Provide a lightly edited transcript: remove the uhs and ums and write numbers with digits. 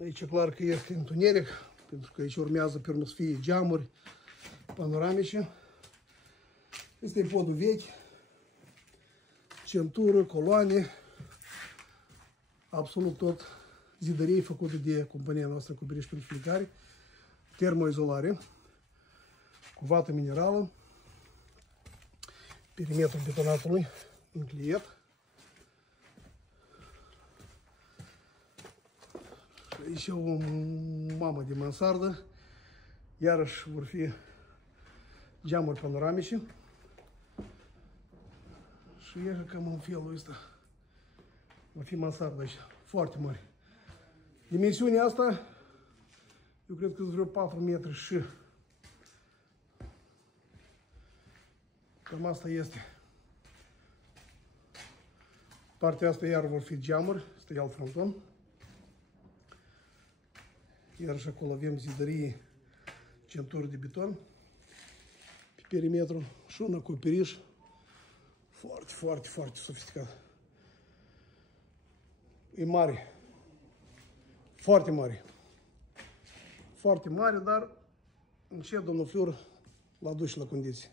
Aici clar că este întuneric, pentru că aici urmează pe urmă să fie geamuri panoramice. Este podul vechi, centură, coloane, absolut tot zidării făcute de compania noastră Acoperiș pentru Fiecare, termoizolare, cu vată minerală, perimetrul betonatului încliet. Aici e o mamă de mansardă, iarăși vor fi geamuri panoramice și iară cam în felul ăsta va fi mansardă aici, foarte mare. Dimensiunea asta, eu cred că vreo 4 metri și cam asta este. Partea asta iar vor fi geamuri, este iar fronton. Iar și acolo avem zidărie, centuri de beton pe perimetru și un acoperiș foarte sofisticat. E mare, foarte mare, dar încet domnul Fior l-a dus la condiții.